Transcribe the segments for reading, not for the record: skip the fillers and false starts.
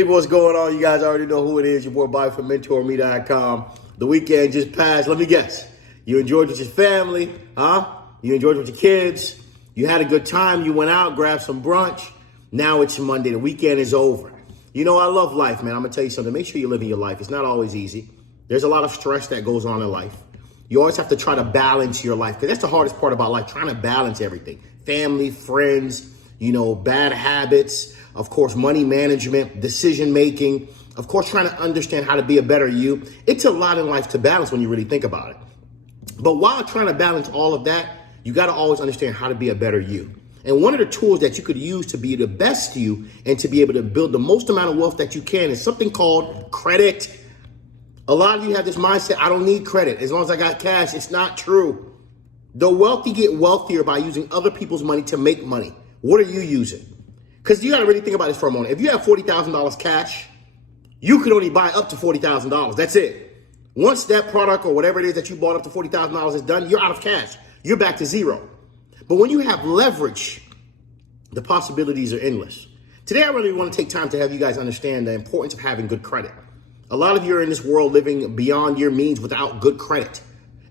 Hey, what's going on? You guys already know who it is. Your boy Bobby from Mentourme.com. The weekend just passed. Let me guess. You enjoyed with your family, huh? You enjoyed with your kids. You had a good time. You went out, grabbed some brunch. Now it's Monday. The weekend is over. You know, I love life, man. I'm going to tell you something. Make sure you're living your life. It's not always easy. There's a lot of stress that goes on in life. You always have to try to balance your life because that's the hardest part about life, trying to balance everything. Family, friends, bad habits, of course, money management, decision making, of course, trying to understand how to be a better you. It's a lot in life to balance when you really think about it. But while trying to balance all of that, you got to always understand how to be a better you. And one of the tools that you could use to be the best you and to be able to build the most amount of wealth that you can is something called credit. A lot of you have this mindset, I don't need credit. As long as I got cash, it's not true. The wealthy get wealthier by using other people's money to make money. What are you using? Because you got to really think about this for a moment. If you have $40,000 cash, you could only buy up to $40,000. That's it. Once that product or whatever it is that you bought up to $40,000 is done, you're out of cash. You're back to zero. But when you have leverage, the possibilities are endless. Today, I really want to take time to have you guys understand the importance of having good credit. A lot of you are in this world living beyond your means without good credit.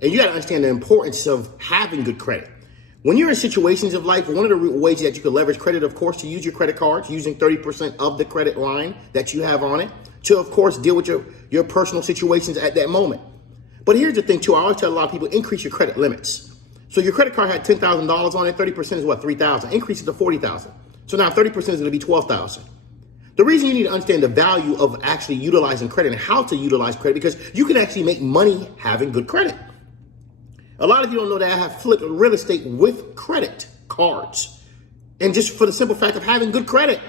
And you got to understand the importance of having good credit. When you're in situations of life, one of the ways that you can leverage credit, of course, to use your credit cards, using 30% of the credit line that you have on it to, of course, deal with your personal situations at that moment. But here's the thing, too. I always tell a lot of people, increase your credit limits. So your credit card had $10,000 on it. 30% is what? $3,000. Increase it to $40,000. So now 30% is going to be $12,000. The reason you need to understand the value of actually utilizing credit and how to utilize credit, because you can actually make money having good credit. A lot of you don't know that I have flipped real estate with credit cards. And just for the simple fact of having good credit.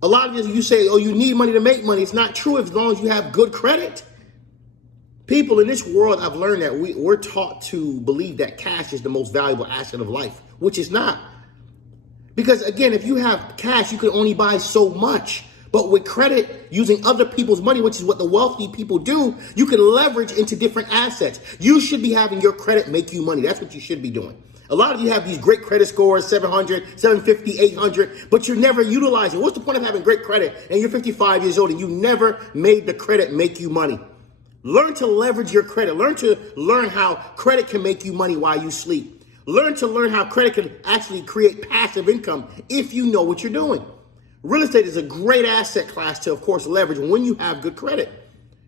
A lot of you say, oh, you need money to make money. It's not true as long as you have good credit. People in this world, I've learned that we're taught to believe that cash is the most valuable asset of life, which is not. Because again, if you have cash, you can only buy so much. But with credit, using other people's money, which is what the wealthy people do, you can leverage into different assets. You should be having your credit make you money. That's what you should be doing. A lot of you have these great credit scores, 700, 750, 800, but you're never utilizing. What's the point of having great credit and you're 55 years old and you never made the credit make you money? Learn to leverage your credit. Learn how credit can make you money while you sleep. Learn how credit can actually create passive income if you know what you're doing. Real estate is a great asset class to, of course, leverage when you have good credit.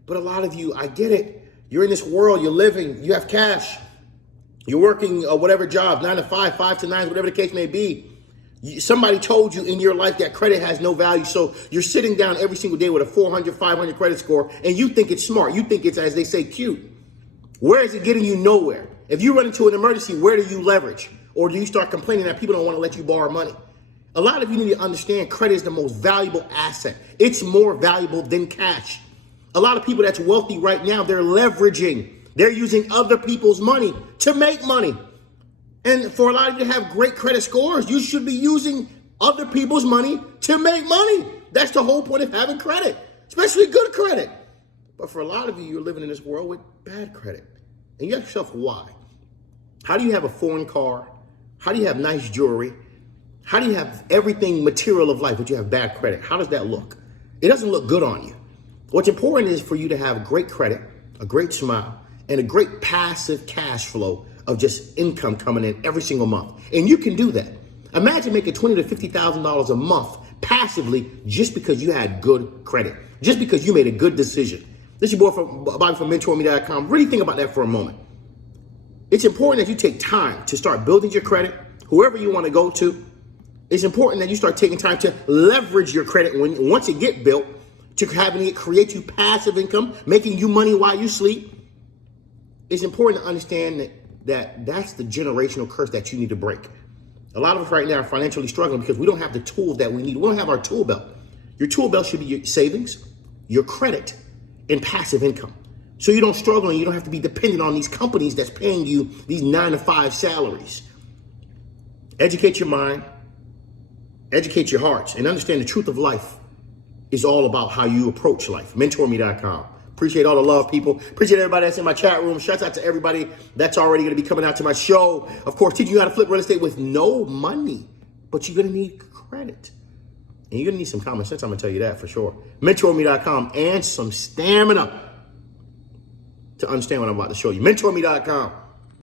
But a lot of you, I get it. You're in this world, you're living, you have cash. You're working whatever job, 9 to 5, 5 to 9, whatever the case may be. Somebody told you in your life that credit has no value. So you're sitting down every single day with a 400, 500 credit score, and you think it's smart. You think it's, as they say, cute. Where is it getting you? Nowhere. If you run into an emergency, where do you leverage? Or do you start complaining that people don't want to let you borrow money? A lot of you need to understand credit is the most valuable asset. It's more valuable than cash. A lot of people that's wealthy right now, they're leveraging. They're using other people's money to make money. And for a lot of you to have great credit scores, you should be using other people's money to make money. That's the whole point of having credit, especially good credit. But for a lot of you, you're living in this world with bad credit. And you ask yourself, why? How do you have a foreign car? How do you have nice jewelry? How do you have everything material of life, but you have bad credit? How does that look? It doesn't look good on you. What's important is for you to have great credit, a great smile, and a great passive cash flow of just income coming in every single month. And you can do that. Imagine making $20,000 to $50,000 a month passively just because you had good credit, just because you made a good decision. This is your boy Bobby from Mentourme.com. Really think about that for a moment. It's important that you take time to start building your credit, whoever you want to go to. It's important that you start taking time to leverage your credit once it get built, to having it create you passive income, making you money while you sleep. It's important to understand that's the generational curse that you need to break. A lot of us right now are financially struggling because we don't have the tools that we need. We don't have our tool belt. Your tool belt should be your savings, your credit, and passive income. So you don't struggle and you don't have to be dependent on these companies that's paying you these 9 to 5 salaries. Educate your mind. Educate your hearts and understand the truth of life is all about how you approach life. Mentourme.com. Appreciate all the love, people. Appreciate everybody that's in my chat room. Shouts out to everybody that's already going to be coming out to my show. Of course, teaching you how to flip real estate with no money, but you're going to need credit. And you're going to need some common sense, I'm going to tell you that for sure. Mentourme.com and some stamina to understand what I'm about to show you. Mentourme.com.